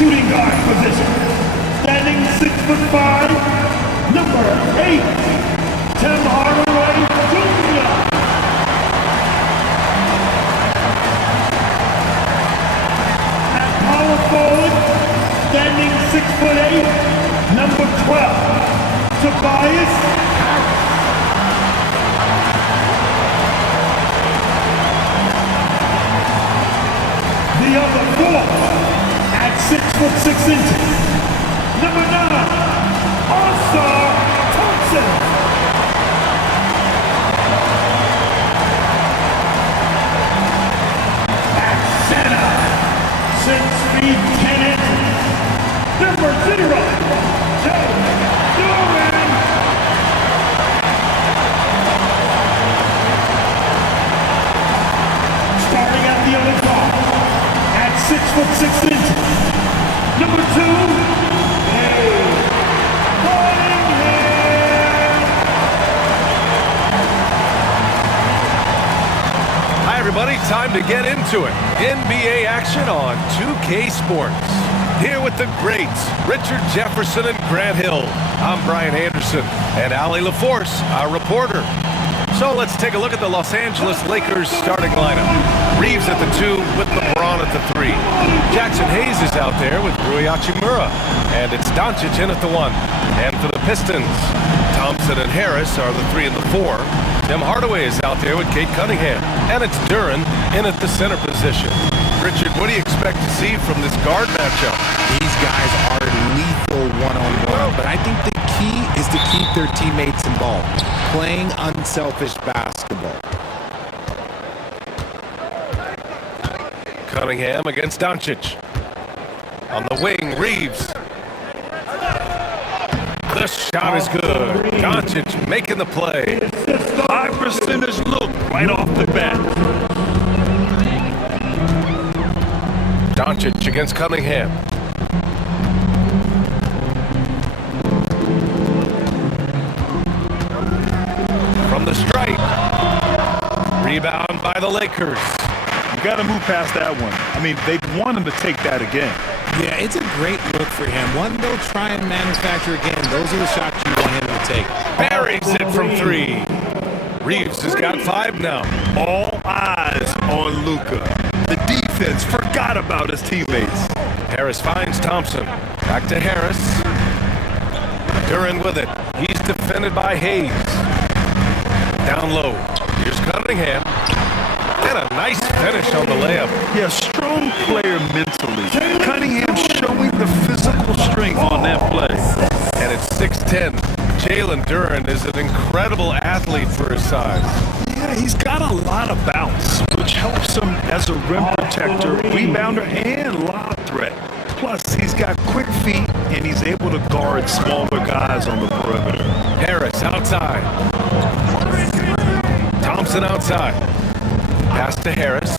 shooting guard position, standing 6'5", number 8, Tim Hardaway Jr. At power forward, standing 6'8", number 12, Tobias Harris. The other four, at 6'6", number 9, Arthur Thompson. At center, 6 feet 10 inches, number 0, Jay Duran. Starting at the other guard, at 6'6", number 2, Hi everybody, time to get into it. NBA action on 2K Sports. Here with the greats, Richard Jefferson and Grant Hill. I'm Brian Anderson, and Allie LaForce, our reporter. So let's take a look at the Los Angeles Lakers starting lineup. Reeves at the 2 with LeBron at the 3. Jackson Hayes is out there with Rui Hachimura. And it's Doncic in at the 1. And for the Pistons, Thompson and Harris are the 3 and the 4. Tim Hardaway is out there with Kate Cunningham. And it's Duran in at the center position. Richard, what do you expect to see from this guard matchup? These guys are lethal one-on-one, but I think the key is to keep their teammates involved, playing unselfish basketball. Cunningham against Doncic. On the wing, Reeves. The shot is good. Doncic making the play. High percentage look right off the bat. Doncic against Cunningham. From the stripe. Rebound by the Lakers. You got to move past that one. I mean, they want him to take that again. Yeah, it's a great look for him. One they'll try and manufacture again. Those are the shots you want him to take. Buries it from 3. Reeves has got 5 now. All eyes on Luka. The defense forgot about his teammates. Harris finds Thompson. Back to Harris. Duran with it. He's defended by Hayes. Down low. Here's Cunningham. And a nice finish on the layup. Yeah, strong player mentally. Cunningham showing the physical strength on that play. And it's 6'10". Jalen Duran is an incredible athlete for his size. Yeah, he's got a lot of bounce, which helps him as a rim protector, rebounder, and lob threat. Plus, he's got quick feet, and he's able to guard smaller guys on the perimeter. Harris outside. Thompson outside. Pass to Harris.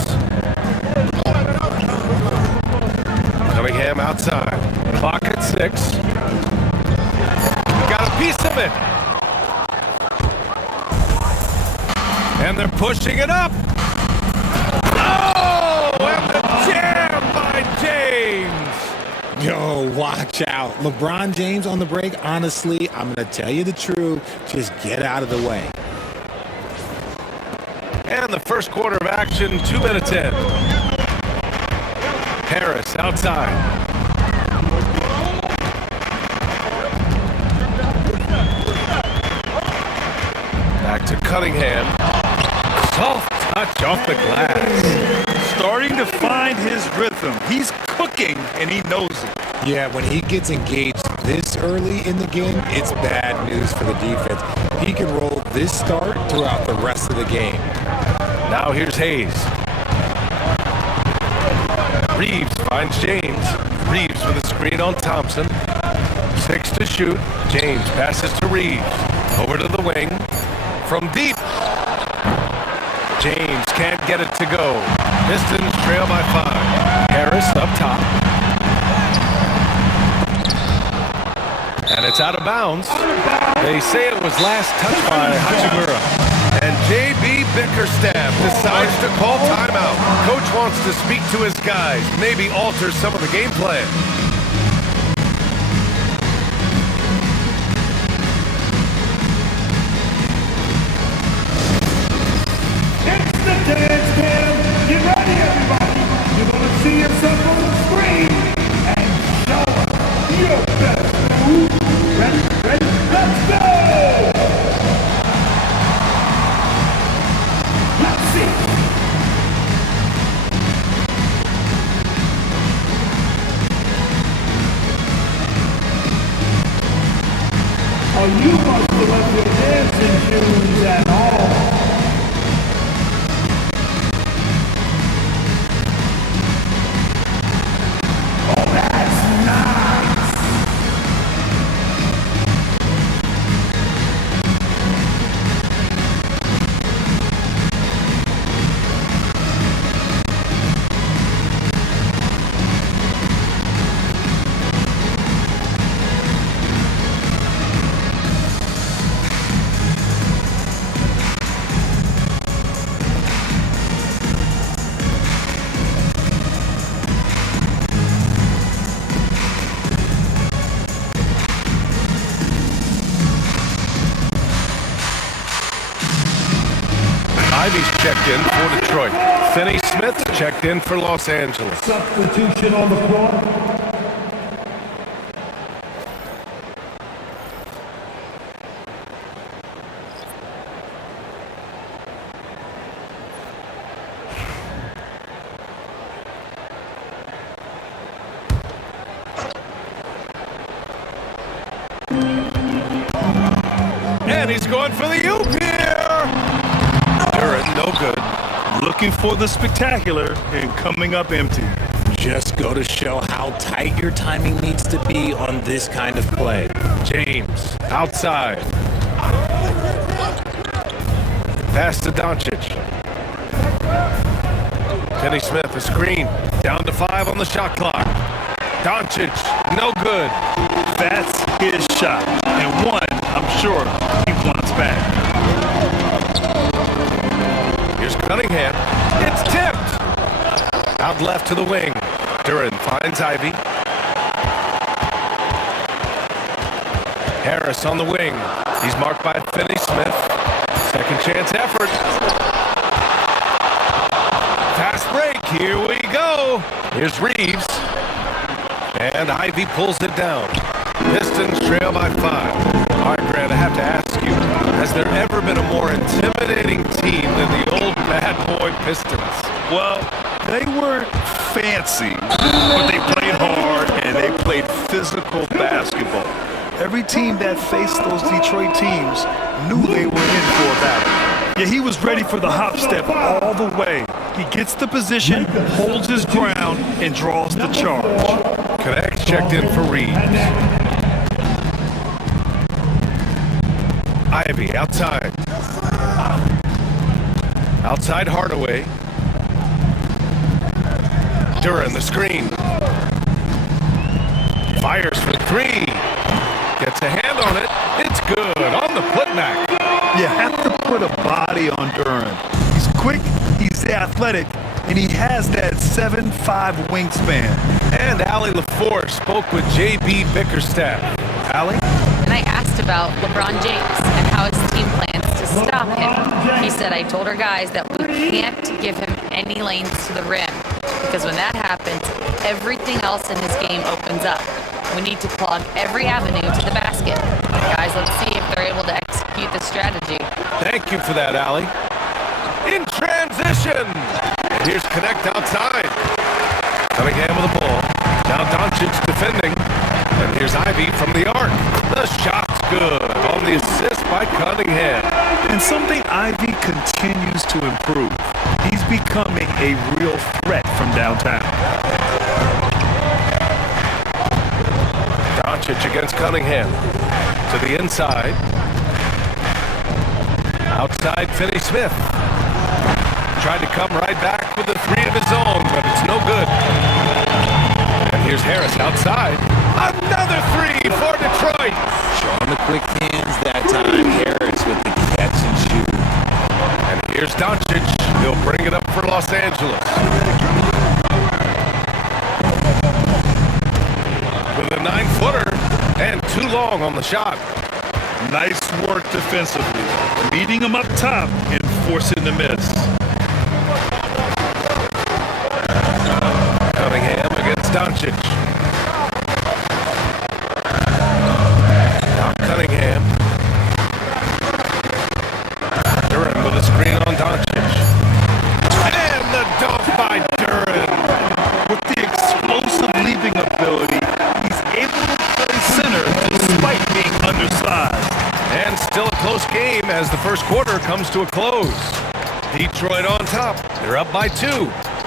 Cunningham outside. Clock at 6. Got a piece of it. And they're pushing it up. Oh, and the jam by James. Yo, watch out. LeBron James on the break, honestly, I'm going to tell you the truth. Just get out of the way. And the first quarter of action, 2 minutes in. Harris outside. Back to Cunningham. Soft touch off the glass. Starting to find his rhythm. He's cooking, and he knows it. Yeah, when he gets engaged this early in the game, it's bad news for the defense. He can roll this start throughout the rest of the game. Now here's Hayes. Reeves finds James. Reeves with a screen on Thompson. 6 to shoot. James passes to Reeves. Over to the wing. From deep. James can't get it to go. Pistons trail by 5. Harris up top. And it's out of bounds. They say it was last touched by Hachimura. And J.B. Bickerstaff decides to call timeout. Coach wants to speak to his guys, maybe alter some of the game plan. Oh, you must have left your dancing shoes at home. Oh, that's nice. Ivy's checked in for Detroit. Finney Smith checked in for Los Angeles. Substitution on the floor. And he's going for the oop here. Duran, no good. Looking for the spectacular and coming up empty. Just go to show how tight your timing needs to be on this kind of play. James, outside. Pass to Doncic. Finney Smith, a screen. Down to 5 on the shot clock. Doncic, no good. That's his shot. And one, I'm sure, he wants back. Here's Cunningham. It's tipped. Out left to the wing. Duran finds Ivy. Harris on the wing. He's marked by Finney Smith. Second chance effort. Fast break. Here we go. Here's Reeves. And Ivy pulls it down. Pistons trail by 5. All right, Grant, I have to ask you, has there ever been a more intimidating team than the old bad boy Pistons? Well, they weren't fancy, but they played hard and they played physical basketball. Every team that faced those Detroit teams knew they were in for a battle. Yeah, he was ready for the hop step all the way. He gets the position, holds his ground, and draws the charge. Connects checked in for Reeves. Ivy outside. Outside Hardaway. Duran the screen. Fires for 3. Gets a hand on it. It's good on the putback. You have to put a body on Duran. He's quick, he's athletic, and he has that 7'5" wingspan. And Allie LaFour spoke with J.B. Bickerstaff. Allie? And I asked about LeBron James and how his team plans to stop him. He said, I told our guys that we can't give him any lanes to the rim because when that happens, everything else in his game opens up. We need to plug every avenue to the basket. Guys, let's see if they're able to execute this strategy. Thank you for that, Allie. In transition. And here's Connect outside. Cunningham with the ball. Now Doncic defending. And here's Ivy from the arc. The shot's good on the assist by Cunningham. And something Ivy continues to improve. He's becoming a real threat from downtown. Doncic against Cunningham. To the inside. Outside Finney Smith. Tried to come right back with a 3 of his own, but it's no good. And here's Harris outside. Another 3 for Detroit. Showing the quick hands that time. Harris with the catch and shoot. And here's Doncic. He'll bring it up for Los Angeles. With a 9-footer and too long on the shot. Nice work defensively, meeting him up top and forcing the miss. Cunningham against Doncic. Now Cunningham. Duran with a screen on Doncic. And the dunk by Duran. With the explosive leaping ability, he's able to play center despite being undersized. close game as the first quarter comes to a close. Detroit on top. They're up by 2.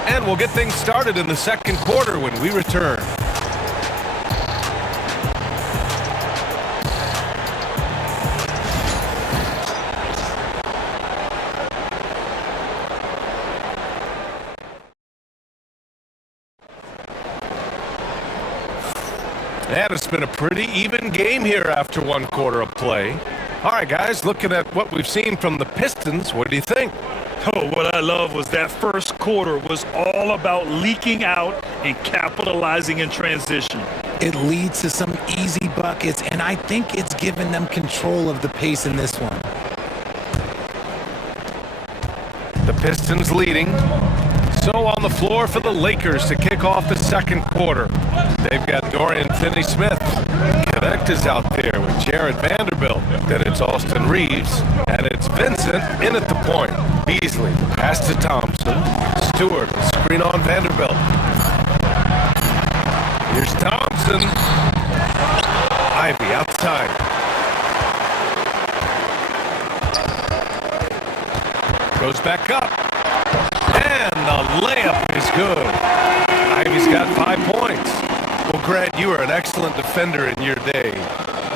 And we'll get things started in the second quarter when we return. And it's been a pretty even game here after one quarter of play. All right, guys, looking at what we've seen from the Pistons, what do you think? Oh, what I love was that first quarter was all about leaking out and capitalizing in transition. It leads to some easy buckets, and I think it's given them control of the pace in this one. The Pistons leading. So on the floor for the Lakers to kick off the second quarter. They've got Dorian Finney-Smith. Connect is out there with Jared Vanderbilt. Then it's Austin Reeves. And it's Vincent in at the point. Beasley pass to Thompson. Stewart screen on Vanderbilt. Here's Thompson. Ivy outside. Goes back up. And the layup is good. Ivy's got 5 points. Well, Grant, you are an excellent defender in your day.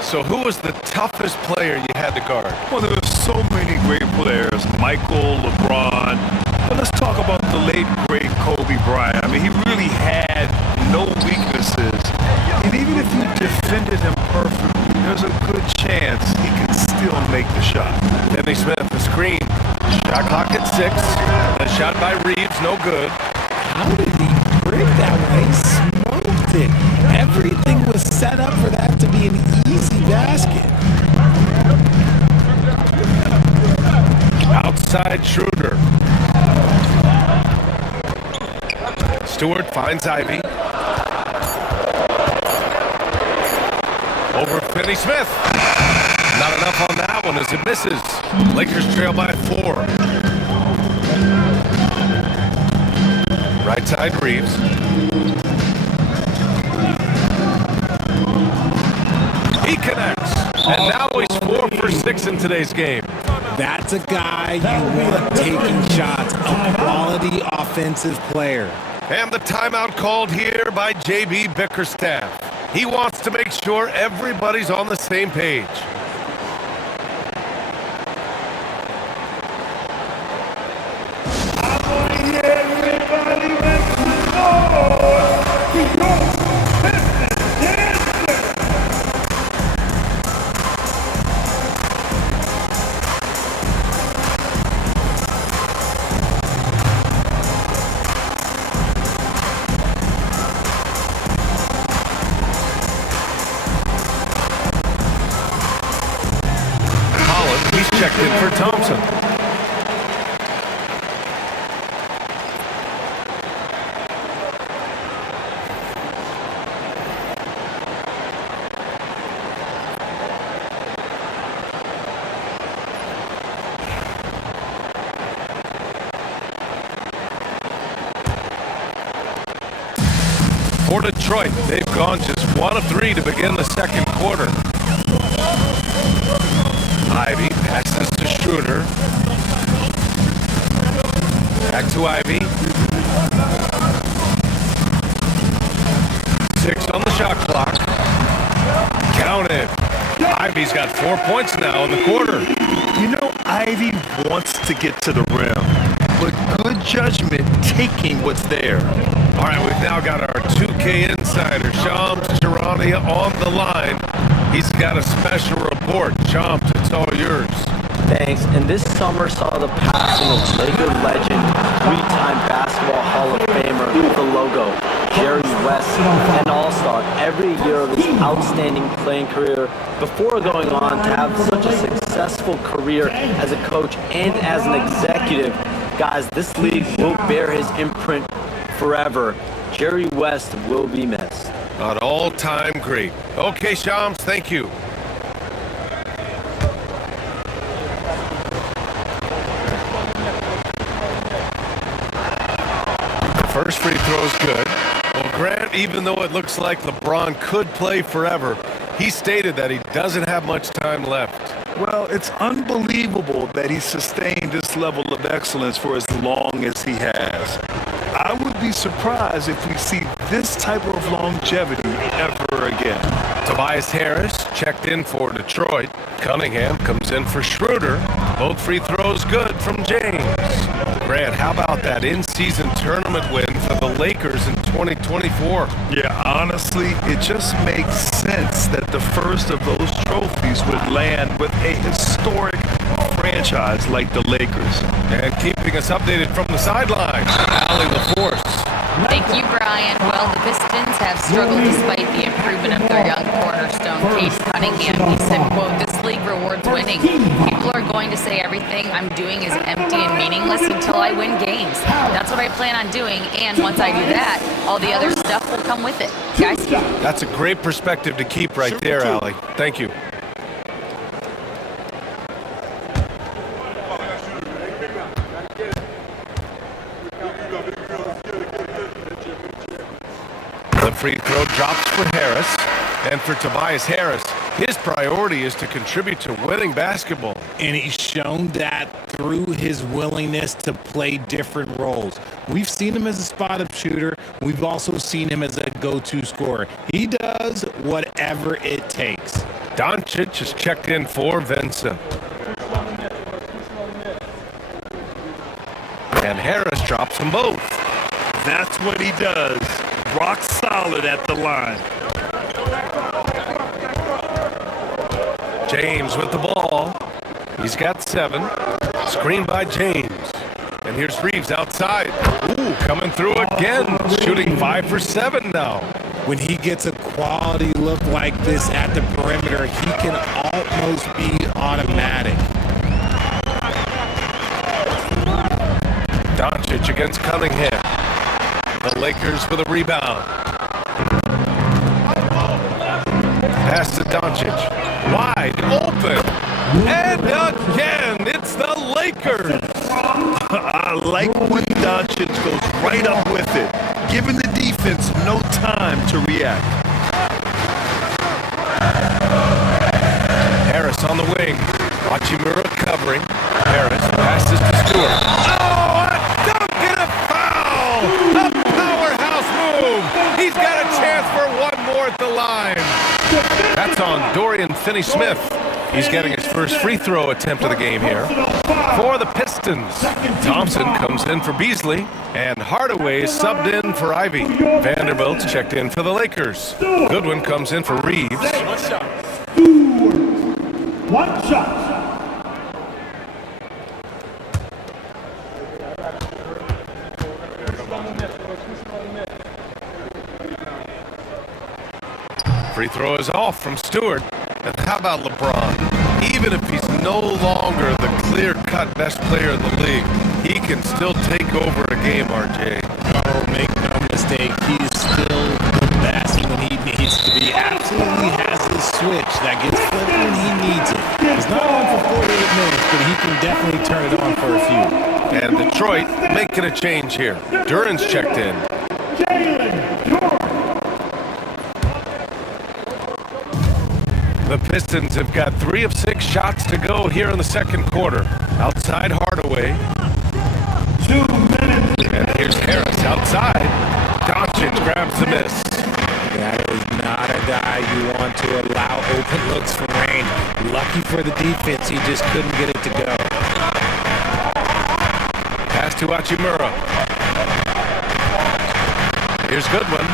So who was the toughest player you had to guard? Well, there were so many great players. Michael, LeBron. But let's talk about the late, great Kobe Bryant. I mean, he really had no weaknesses. And even if you defended him perfectly, there's a good chance he can still make the shot. Finney-Smith, the screen. Shot clock at 6. The shot by Reeves, no good. How did he break that way? Smoked it. Everything was set up for that to be an easy basket. Outside Schroeder. Stewart finds Ivy. Over Finney-Smith. Not enough on that one as it misses. Lakers trail by 4. Right side Reeves. He connects. And now he's 4 for 6 in today's game. That's a guy you want taking shots. A quality offensive player. And the timeout called here by J.B. Bickerstaff. He wants to make sure everybody's on the same page. Checked in for Thompson. For Detroit, they've gone just 1 of 3 to begin the second quarter. Ivy passes to Schroeder. Back to Ivy. 6 on the shot clock. Counted. Ivy's got 4 points now in the quarter. You know, Ivy wants to get to the rim, but good judgment taking what's there. All right, we've now got our 2K insider, Shams Charania, on the line. He's got a special report. Shams, it's all yours. Thanks. And this summer saw the passing of Laker legend, 3-time basketball Hall of Famer with the logo, Jerry West, an all-star every year of his outstanding playing career before going on to have such a successful career as a coach and as an executive. Guys, this league will bear his imprint forever. Jerry West will be missed. An all-time great. Okay, Shams, thank you. First free throw's good. Well, Grant, even though it looks like LeBron could play forever, he stated that he doesn't have much time left. Well, it's unbelievable that he sustained this level of excellence for as long as he has. I would be surprised if we see this type of longevity ever again. Tobias Harris checked in for Detroit. Cunningham comes in for Schroeder. Both free throws good from James. Grant, how about that in-season tournament win for the Lakers in 2024? Yeah, honestly, it just makes sense that the first of those trophies would land with a historic franchise like the Lakers. And keeping us updated from the sideline, Allie LaForce. Thank you, Brian. Well, the Pistons have struggled despite the improvement of their young cornerstone, Cade Cunningham. He said, quote, "This league rewards winning. People are going to say everything I'm doing is empty and meaningless until I win games. That's what I plan on doing, and once I do that, all the other stuff will come with it." Guys? That's a great perspective to keep right there, Allie. Thank you. The free throw drops for Harris. And for Tobias Harris, his priority is to contribute to winning basketball. And he's shown that through his willingness to play different roles. We've seen him as a spot-up shooter. We've also seen him as a go-to scorer. He does whatever it takes. Doncic is checked in for Vincent. And Harris drops them both. That's what he does. Rock solid at the line. James with the ball. He's got 7. Screen by James. And here's Reeves outside. Ooh, coming through again. Shooting 5 for 7 now. When he gets a quality look like this at the perimeter, he can almost be automatic. Doncic against Cunningham. The Lakers with a rebound. Pass to Doncic. Wide open. And again, it's the Lakers. I like when Doncic goes right up with it, giving the defense no time to react. Harris on the wing. Hachimura covering. Harris passes to Stewart. Oh, a dunk and a foul! A powerhouse move! He's got a chance for one more at the line. That's on Dorian Finney-Smith. He's getting his first free throw attempt of the game here. For the Pistons, Thompson comes in for Beasley, and Hardaway is subbed in for Ivy. Vanderbilt's checked in for the Lakers. Goodwin comes in for Reeves. One shot. Free throw is off from Stewart. And how about LeBron? Even if he's no longer the clear-cut best player in the league, he can still take over a game, RJ. Oh, make no mistake, he's still the best when he needs to be. Absolutely has his switch that gets flipped when he needs it. He's not on for 48 minutes, but he can definitely turn it on for a few. And Detroit making a change here. Duran's checked in. The Pistons have got 3 of 6 shots to go here in the second quarter. Outside Hardaway. 2 minutes. And here's Harris outside. Doncic grabs the miss. That is not a guy you want to allow open looks from range. Lucky for the defense, he just couldn't get it to go. Pass to Hachimura. Here's Goodwin.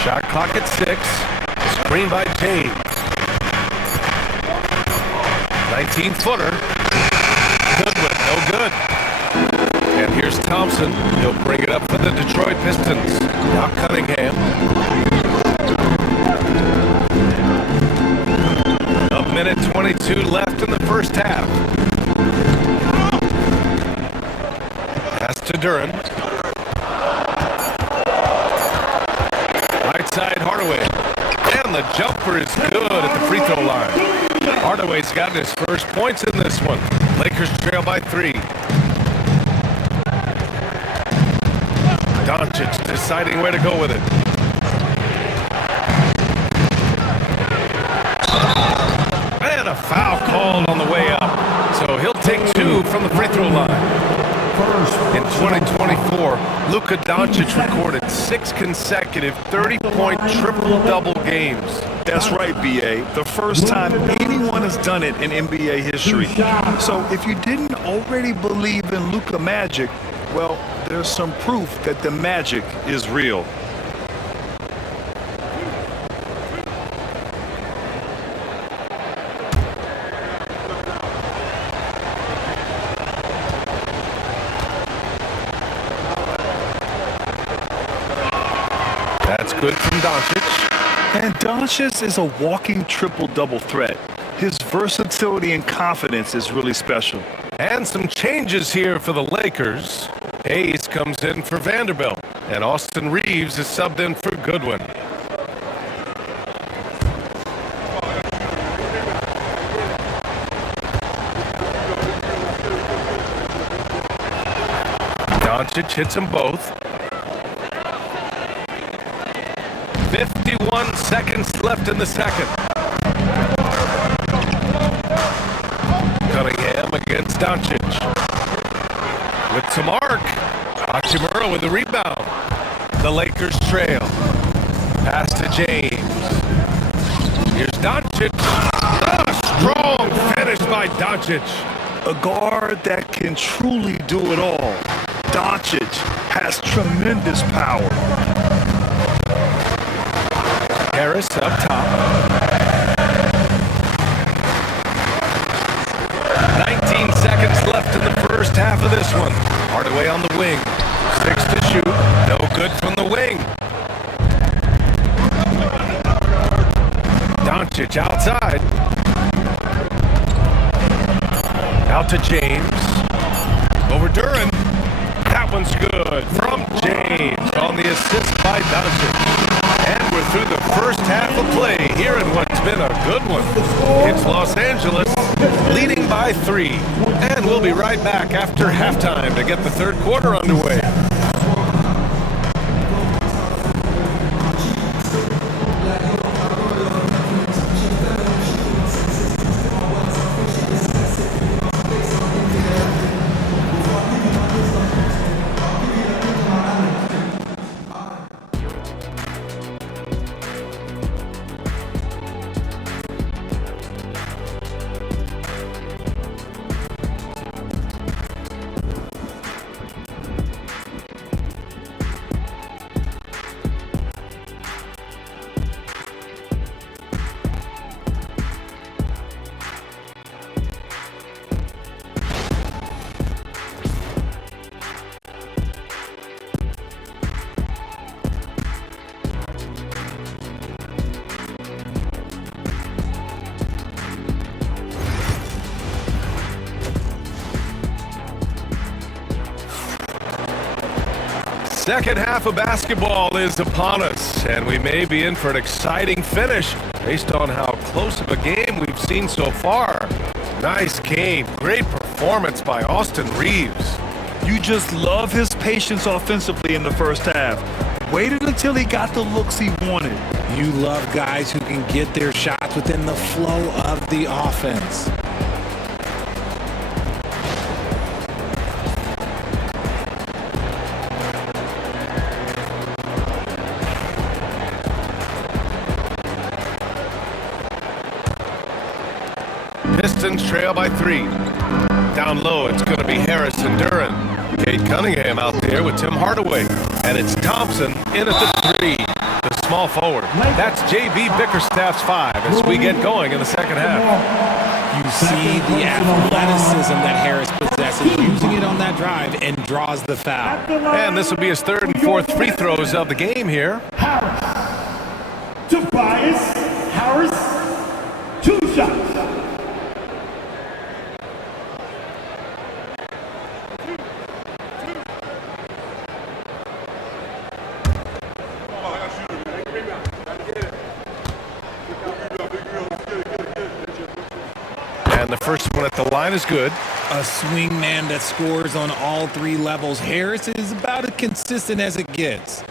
Shot clock at 6. Screen by James. 19-footer. Goodwin, no good. And here's Thompson. He'll bring it up for the Detroit Pistons. Now Cunningham. A minute 22 left in the first half. Pass to Duran. Right side Hardaway. And the jumper is good at the free throw line. Hardaway's got his first points in this one. Lakers trail by 3. Doncic deciding where to go with it. And a foul called on the way up. So he'll take 2 from the free throw line. In 2024, Luka Doncic recorded 6 consecutive 30-point triple-double games. That's right, B.A. The first time anyone has done it in NBA history. So if you didn't already believe in Luka magic, well, there's some proof that the magic is real. That's good from Doncic. And Doncic is a walking triple-double threat. His versatility and confidence is really special. And some changes here for the Lakers. Hayes comes in for Vanderbilt, and Austin Reeves is subbed in for Goodwin. Doncic hits them both. 51 seconds left in the second. Cunningham against Doncic. With some arc. Hachimura with the rebound. The Lakers trail. Pass to James. Here's Doncic. A strong finish by Doncic. A guard that can truly do it all. Doncic has tremendous power. Harris up top. 19 seconds left in the first half of this one. Hardaway on the wing. 6 to shoot. No good from the wing. Doncic outside. Out to James. Over Duran. That one's good from James on the assist by Doncic. And we're through the first half of play here in what's been a good one. It's Los Angeles leading by 3. And we'll be right back after halftime to get the third quarter underway. Second half of basketball is upon us, and we may be in for an exciting finish based on how close of a game we've seen so far. Nice game. Great performance by Austin Reeves. You just love his patience offensively in the first half. Waited until he got the looks he wanted. You love guys who can get their shots within the flow of the offense. Pistons trail by 3. Down low, it's going to be Harris and Duran. Cade Cunningham out there with Tim Hardaway. And it's Thompson in at the 3. The small forward. That's J.B. Bickerstaff's 5 as we get going in the second half. You see the athleticism that Harris possesses, using it on that drive and draws the foul. And this will be his third and fourth free throws of the game here. Tobias Harris, 2 shots. And the first one at the line is good. A swing man that scores on all 3 levels. Harris is about as consistent as it gets.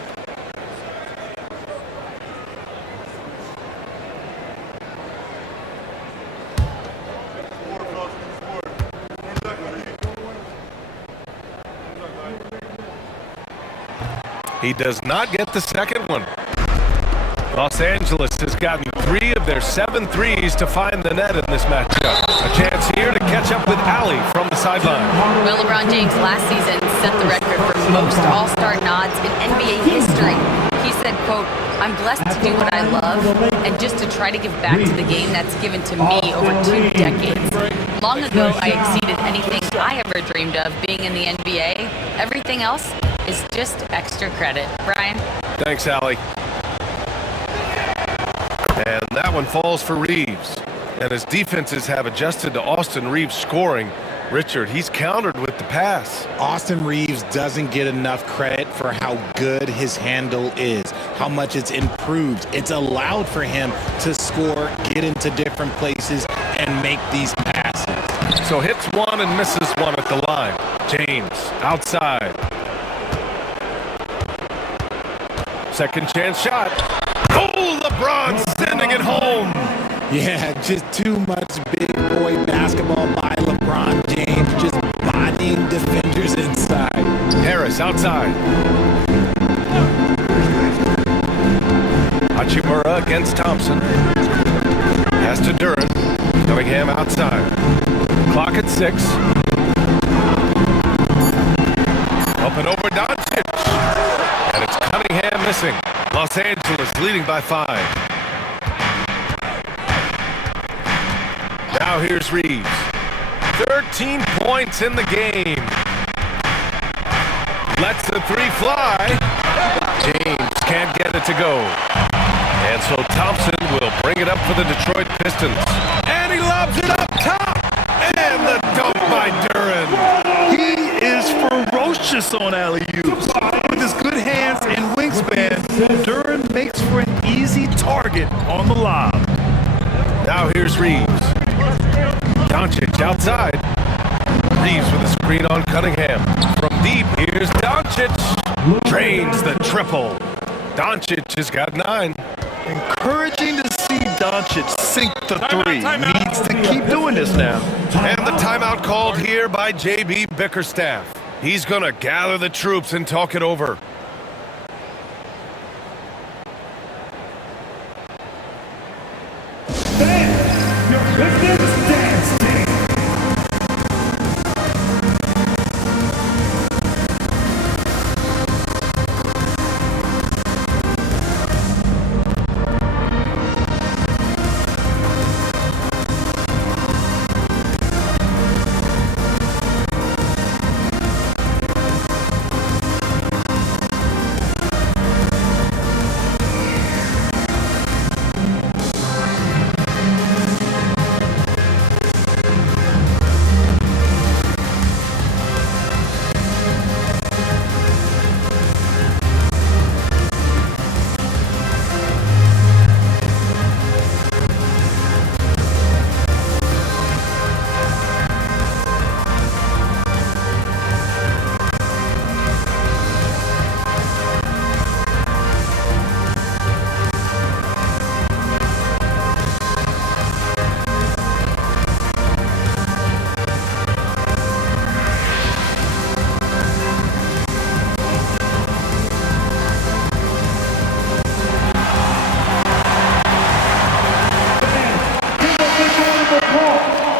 He does not get the second one. Los Angeles has gotten 3 of their 7 threes to find the net in this matchup. A chance here to catch up with Allie from the sideline. Well, LeBron James last season set the record for most All-Star nods in NBA history. He said, quote, "I'm blessed to do what I love and just to try to give back to the game that's given to me over 2 decades. Long ago, I exceeded anything I ever dreamed of being in the NBA. Everything else is just extra credit." Brian? Thanks, Allie. And that one falls for Reeves. And as defenses have adjusted to Austin Reeves scoring, Richard, he's countered with the pass. Austin Reeves doesn't get enough credit for how good his handle is, how much it's improved. It's allowed for him to score, get into different places, and make these passes. So hits one and misses one at the line. James outside. Second chance shot. Oh, LeBron sending it home. Yeah, just too much big boy basketball by LeBron James, just bodying defenders inside. Harris outside. Hachimura against Thompson. Pass to Duran. Cunningham outside. Clock at 6. Up and over Doncic. And it's Cunningham missing. Los Angeles leading by 5. Now here's Reeves. 13 points in the game. Lets the 3 fly. James can't get it to go. And so Thompson will bring it up for the Detroit Pistons. And he lobs it up top. And the dunk by Duran. He is ferocious on alley-oops. With his good hands and wingspan, Duran makes for an easy target on the lob. Now here's Reeves. Doncic outside. Reeves with a screen on Cunningham. From deep, here's Doncic. Drains the triple. Doncic has got 9. Encouraging to see Doncic sink the 3. Needs to keep doing this now. And the timeout called here by J.B. Bickerstaff. He's going to gather the troops and talk it over. Your Pistons dance team.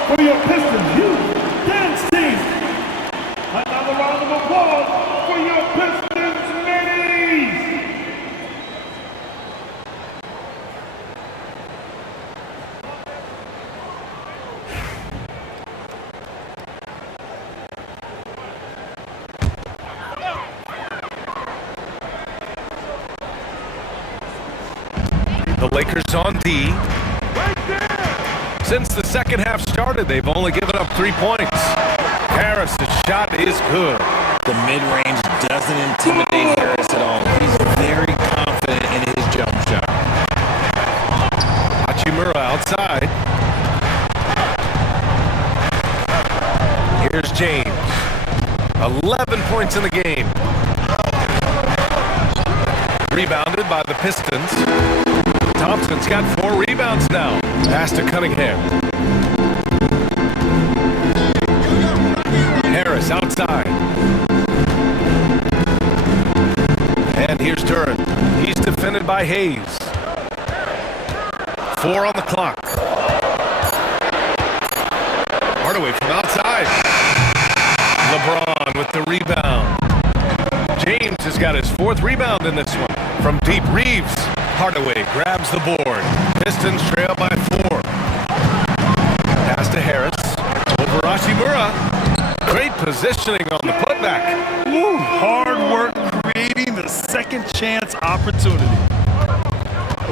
For your Pistons youth dance team. Another round of applause for your Pistons ladies. The Lakers on D. Since the second half started, they've only given up 3 points. Harris' shot is good. The mid-range doesn't intimidate Harris at all. He's very confident in his jump shot. Hachimura outside. Here's James. 11 points in the game. Rebounded by the Pistons. Thompson's got 4 rebounds now. Pass to Cunningham. Harris outside. And defended by Hayes. 4 on the clock. Hardaway from outside. LeBron with the rebound. James has got his 4th rebound in this one. From deep, Reeves. Hardaway grabs the board. Pistons trail by 4. Pass to Harris. Over Hachimura. Great positioning on the putback. Woo, hard work creating the second chance opportunity.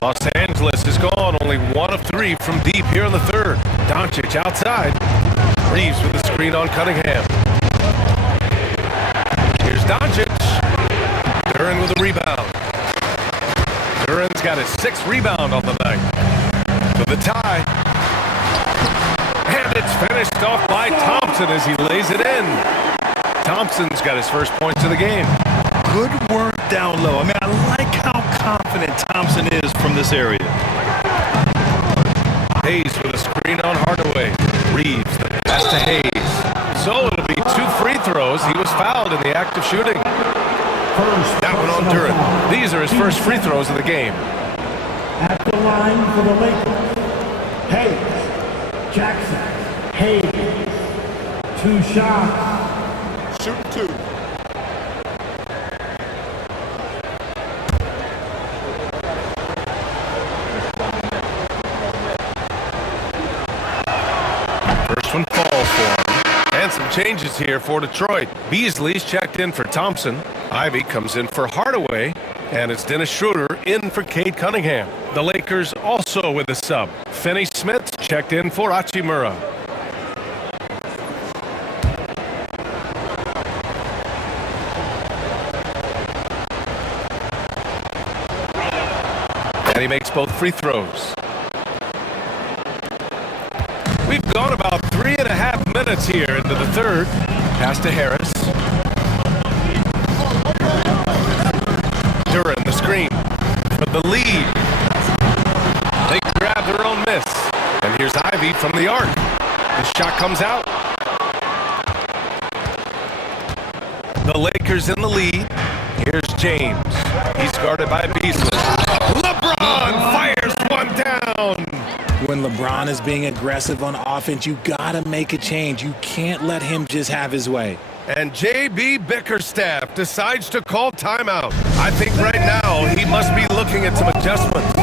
Los Angeles is gone, only 1 of 3 from deep here in the 3rd. Doncic outside. Reeves with the screen on Cunningham. Here's Doncic. Duren with a rebound. Duren's got his 6th rebound on the night. To the tie. And it's finished off by Thompson as he lays it in. Thompson's got his first points of the game. Good work down low. I mean, I like how confident Thompson is from this area. Hayes with a screen on Hardaway. Reeves, the pass to Hayes. So it'll be 2 free throws. He was fouled in the act of shooting. That one on Duren. These are his first free throws of the game. At the line for the Lakers, Hayes, Jackson, Hayes, 2 shots. Shoot 2. First one falls for him. And some changes here for Detroit. Beasley's checked in for Thompson. Ivy comes in for Hardaway. And it's Dennis Schroeder in for Cade Cunningham. The Lakers also with a sub. Finney-Smith's checked in for Hachimura. And he makes both free throws. We've gone about 3.5 minutes here into the 3rd. Pass to Harris. Duren, the screen for the lead. They grab their own miss. And here's Ivy from the arc. The shot comes out. The Lakers in the lead. Here's James. He's guarded by Beasley. LeBron fires one down. When LeBron is being aggressive on offense, you gotta make a change. You can't let him just have his way. And J.B. Bickerstaff decides to call timeout. I think right now he must be looking at some adjustments.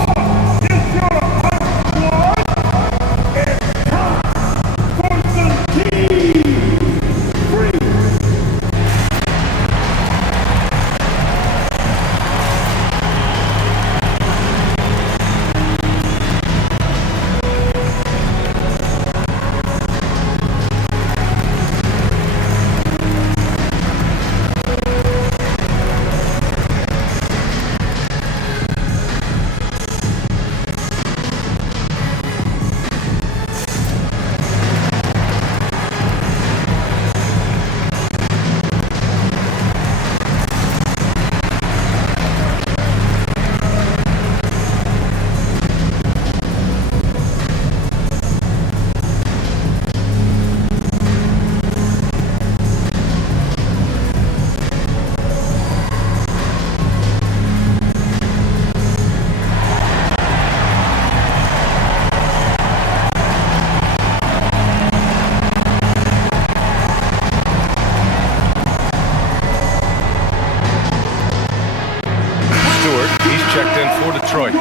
checked in for Detroit.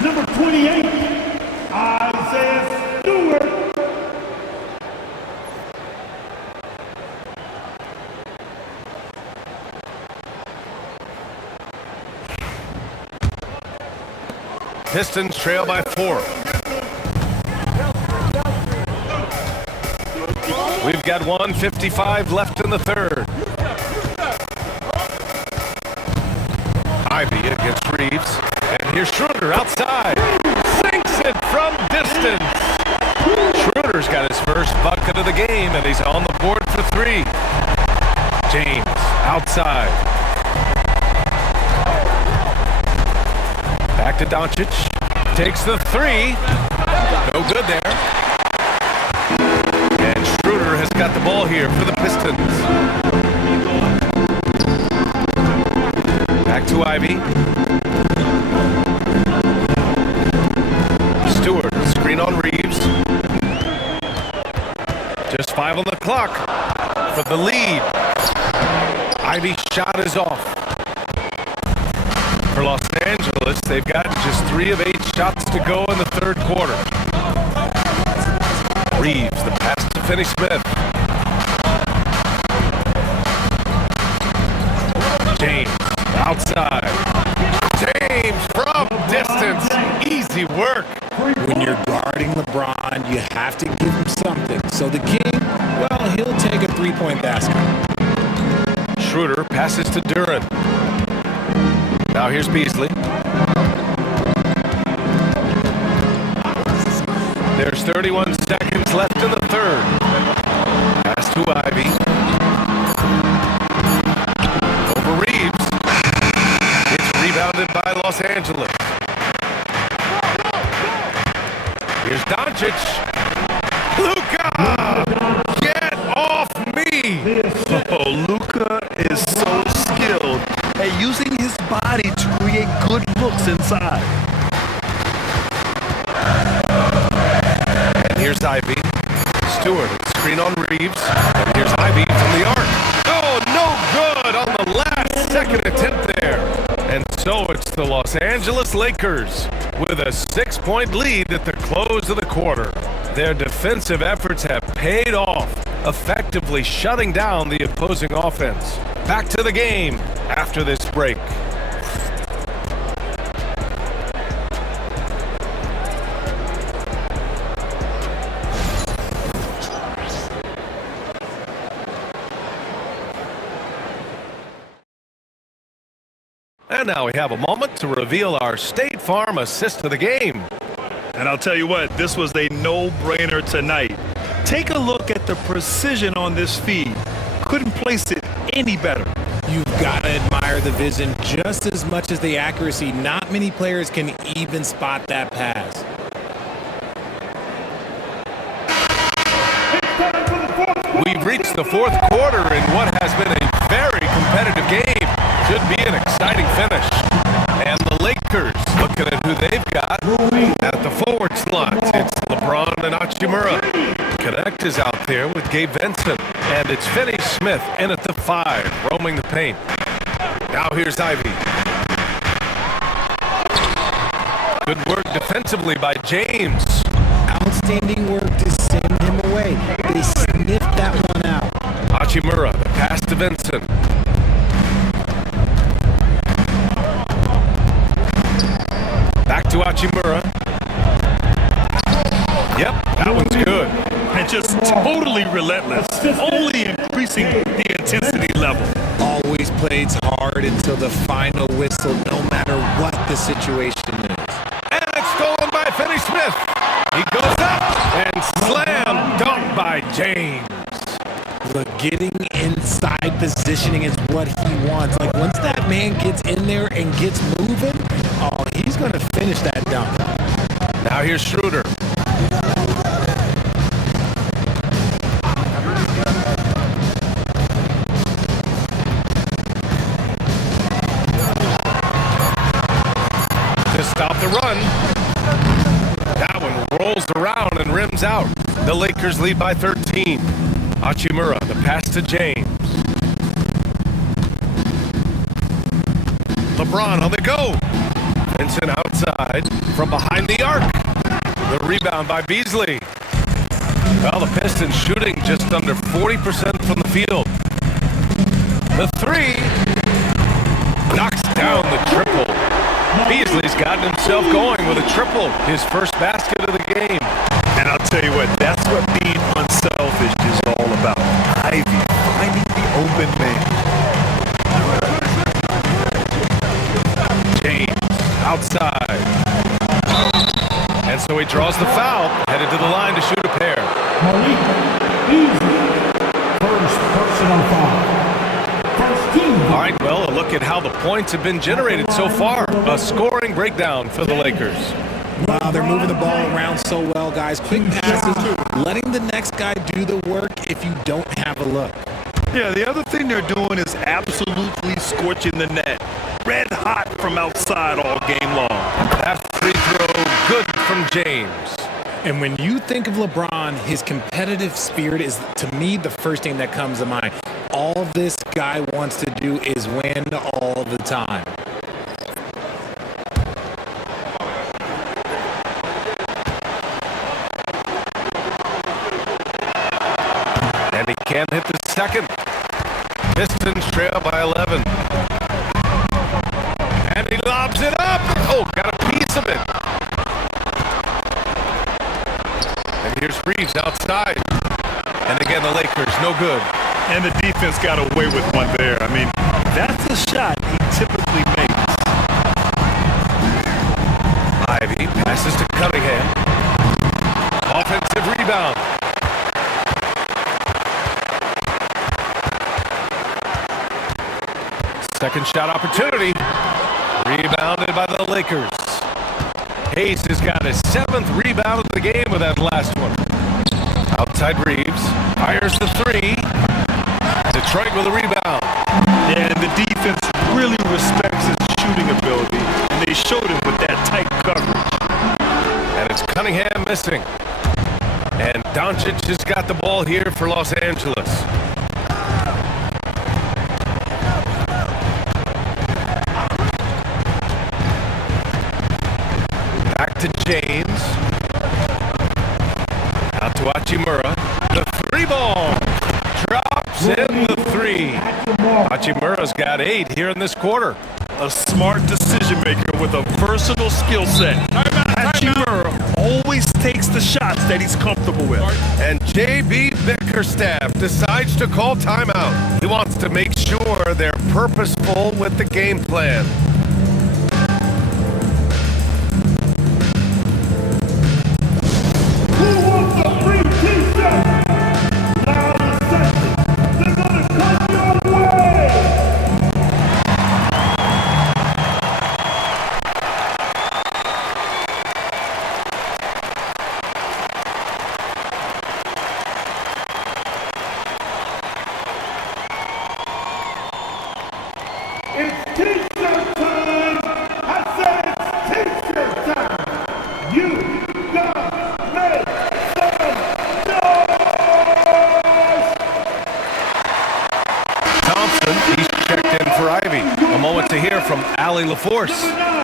Number 28, Isaiah Stewart. Pistons trail by 4. We've got 1:55 left in the third. Ivy against Reeves. And here's Schroeder outside. Sinks it from distance. Schroeder's got his first bucket of the game, and he's on the board for 3. James outside. Back to Doncic. Takes the 3. No good there. And Schroeder has got the ball here for the Pistons. Back to Ivy. Just 5 on the clock for the lead. Ivy's shot is off. For Los Angeles, they've got just 3 of 8 shots to go in the third quarter. Reeves, the pass to Finney-Smith. James, outside. James from distance. Easy work. When you're guarding LeBron, you have to give him something. So the King, well, he'll take a three-point basket. Schroeder passes to Duran. Now here's Beasley. There's 31 seconds left in the third. Pass to Ivy. Over Reeves. It's rebounded by Los Angeles. Here's Doncic. Luka! Get off me! Oh, Luka is so skilled at using his body to create good looks inside. And here's Ivy. Stewart, screen on Reeves. And here's Ivy from the arc. Oh, no good on the last second attempt there. And so it's the Los Angeles Lakers with a 6-point lead at the close of the quarter. Their defensive efforts have paid off, effectively shutting down the opposing offense. Back to the game after this break. And now we have a moment to reveal our State Farm assist of the game. And I'll tell you what, this was a no-brainer tonight. Take a look at the precision on this feed. Couldn't place it any better. You've got to admire the vision just as much as the accuracy. Not many players can even spot that pass. We've reached the fourth quarter in what has been a very competitive game. Should be an exciting finish. And the Lakers, looking at who they've got at the forward slot. It's LeBron and Hachimura. Connect is out there with Gabe Vincent. And it's Finney-Smith in at the 5, roaming the paint. Now here's Ivy. Good work defensively by James. Outstanding work to send him away. They sniffed that one out. Hachimura, the pass to Vincent. Back to Hachimura. Yep, that one's good. And just totally relentless, only increasing the intensity level. Always plays hard until the final whistle, no matter what the situation is. And it's stolen by Finney-Smith. He goes up and slam dunk by James. Look, getting inside positioning is what he wants. Like, once that man gets in there and gets moving, oh, he's going to finish that dunk. Now here's Schroeder. To stop the run. That one rolls around and rims out. The Lakers lead by 13. Hachimura, the pass to James. LeBron on the go. Vincent outside from behind the arc. The rebound by Beasley. Well, the Pistons shooting just under 40% from the field. The 3 knocks down the triple. Beasley's gotten himself going with a triple, his first basket of the game. And I'll tell you what, that's what being unselfish is all about. Ivy finding the open man. James outside. And so he draws the foul, headed to the line to shoot a pair. Malik Beasley, first personal foul. First team. All right, well, a look at how the points have been generated so far. A scoring breakdown for the Lakers. Wow, they're moving the ball around so well, guys. Quick passes, letting the next guy do the work if you don't have a look. Yeah, the other thing they're doing is absolutely scorching the net. Red hot from outside all game long. That free throw good from James. And when you think of LeBron, his competitive spirit is, to me, the first thing that comes to mind. All this guy wants to do is win all the time. And he can't hit the second. Pistons trail by 11. And he lobs it up. Oh, got a piece of it. And here's Reeves outside. And again, the Lakers, no good. And the defense got away with one there. I mean, that's a shot he typically makes. Ivy passes to Cunningham. Offensive rebound. Second shot opportunity. Rebounded by the Lakers. Hayes has got his 7th rebound of the game with that last one. Outside Reeves. Fires the three. Detroit with a rebound. Yeah, and the defense really respects his shooting ability, and they showed him with that tight coverage. And it's Cunningham missing. And Doncic has got the ball here for Los Angeles. Back to James. Out to Hachimura. The three ball. Drops in the three. Hachimura's got 8 here in this quarter. A smart decision maker with a versatile skill set. Hachimura always takes the shots that he's comfortable with. And J.B. Bickerstaff decides to call timeout. He wants to make sure they're purposeful with the game plan. Who wants a free t-shirt? Loud and sexy. They're gonna come your way. It's t-shirt time. I said it's t-shirt time. You gotta make some noise. Thompson, he's checked in for Ivy. A moment to hear from Allie LaForce.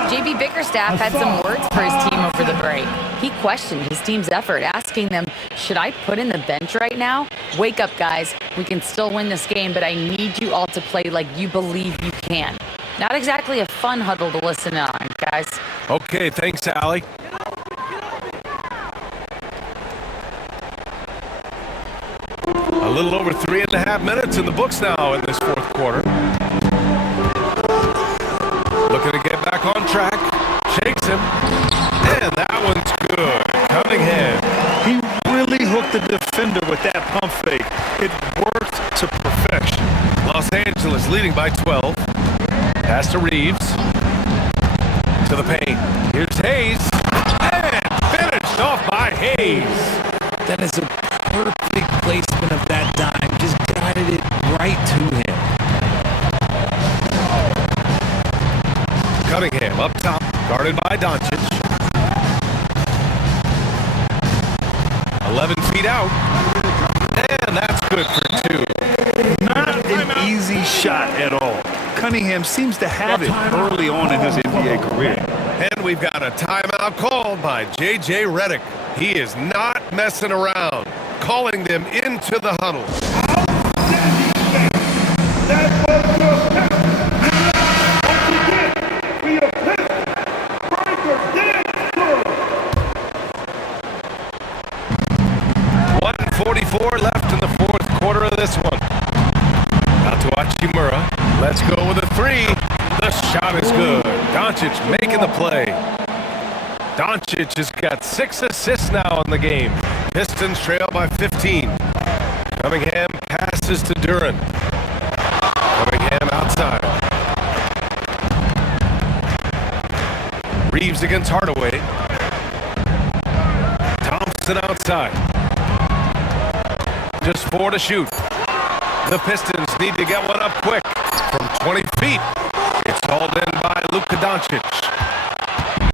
JB Bickerstaff had some words for his team over the break. He questioned his team's effort, asking them, should I put in the bench right now? Wake up, guys. We can still win this game, but I need you all to play like you believe you can. Not exactly a fun huddle to listen on, guys. Okay, thanks, Allie. A little over 3.5 minutes in the books now in this fourth quarter. Looking to get back on track. Shakes him. And that one's good. Cunningham. He really hooked the defender with that pump fake. It worked to perfection. Los Angeles leading by 12. Pass to Reeves. To the paint. Here's Hayes. And finished off by Hayes. That is a perfect placement of that dime. Just guided it right to him. Cunningham up top. Guarded by Doncic. 11 feet out. And that's good for 2. Not an easy shot at all. Cunningham seems to have it early on in his NBA career. And we've got a timeout called by J.J. Redick. He is not messing around, calling them into the huddle. That was your pass. Don't forget, for your Pistons, breaker dance crew. 1:44 left in the fourth quarter of this one. Out to Hachimura. Let's go with a three. The shot is good. Doncic making the play. Doncic has got 6 assists now in the game. Pistons trail by 15. Cunningham passes to Duran. Cunningham outside. Reeves against Hardaway. Thompson outside. Just 4 to shoot. The Pistons need to get one up quick from 20 feet. It's hauled in by Luka Doncic.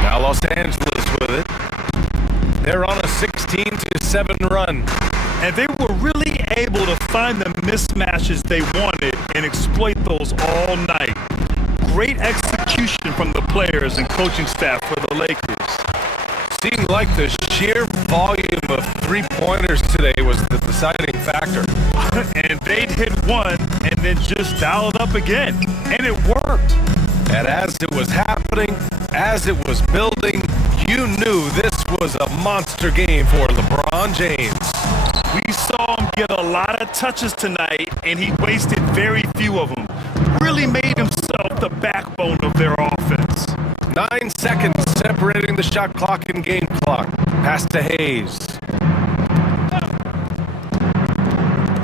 Now Los Angeles with it. They're on a 16-7 run. And they were really able to find the mismatches they wanted and exploit those all night. Great execution from the players and coaching staff for the Lakers. Seemed like the sheer volume of three-pointers today was the deciding factor. And they'd hit one and then just dial it up again. And it worked. And as it was happening, as it was building, you knew this was a monster game for LeBron James. We saw him get a lot of touches tonight, and he wasted very few of them. Really made himself the backbone of their offense. 9 seconds separating the shot clock and game clock. Pass to Hayes.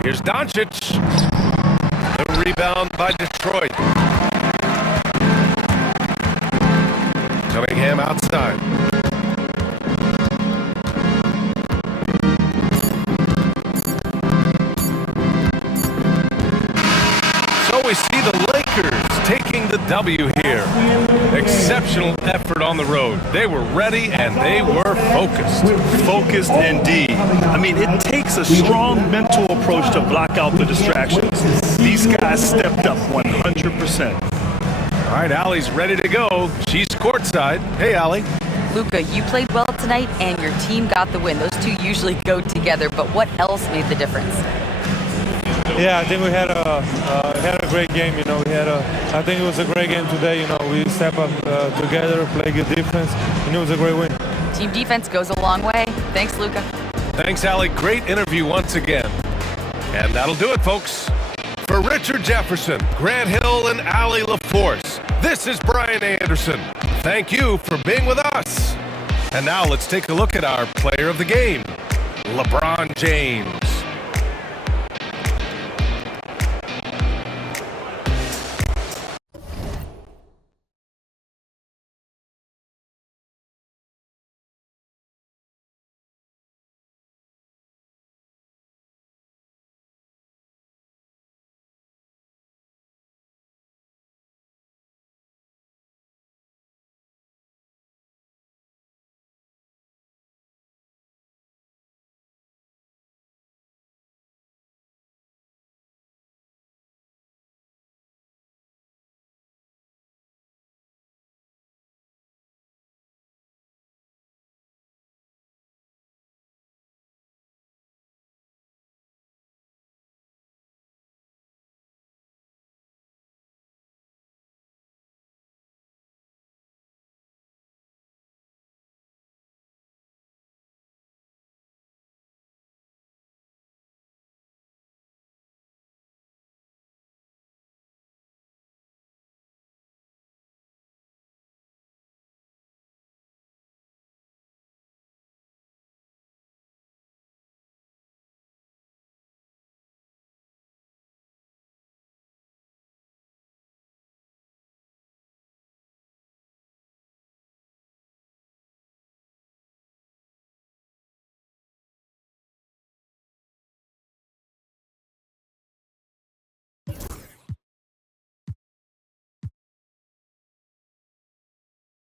Here's Doncic. The rebound by Detroit. Cunningham outside. So we see the Lakers taking the W here. Exceptional effort on the road. They were ready and they were focused. Focused indeed. I mean, it takes a strong mental approach to block out the distractions. These guys stepped up 100%. All right, Allie's ready to go. She's courtside. Hey, Allie. Luka, you played well tonight, and your team got the win. Those two usually go together, but what else made the difference? Yeah, I think we had a great game. You know, I think it was a great game today. You know, we step up together, play good defense, and it was a great win. Team defense goes a long way. Thanks, Luka. Thanks, Allie. Great interview once again. And that'll do it, folks. For Richard Jefferson, Grant Hill, and Allie LaForce, this is Brian Anderson. Thank you for being with us. And now let's take a look at our player of the game, LeBron James.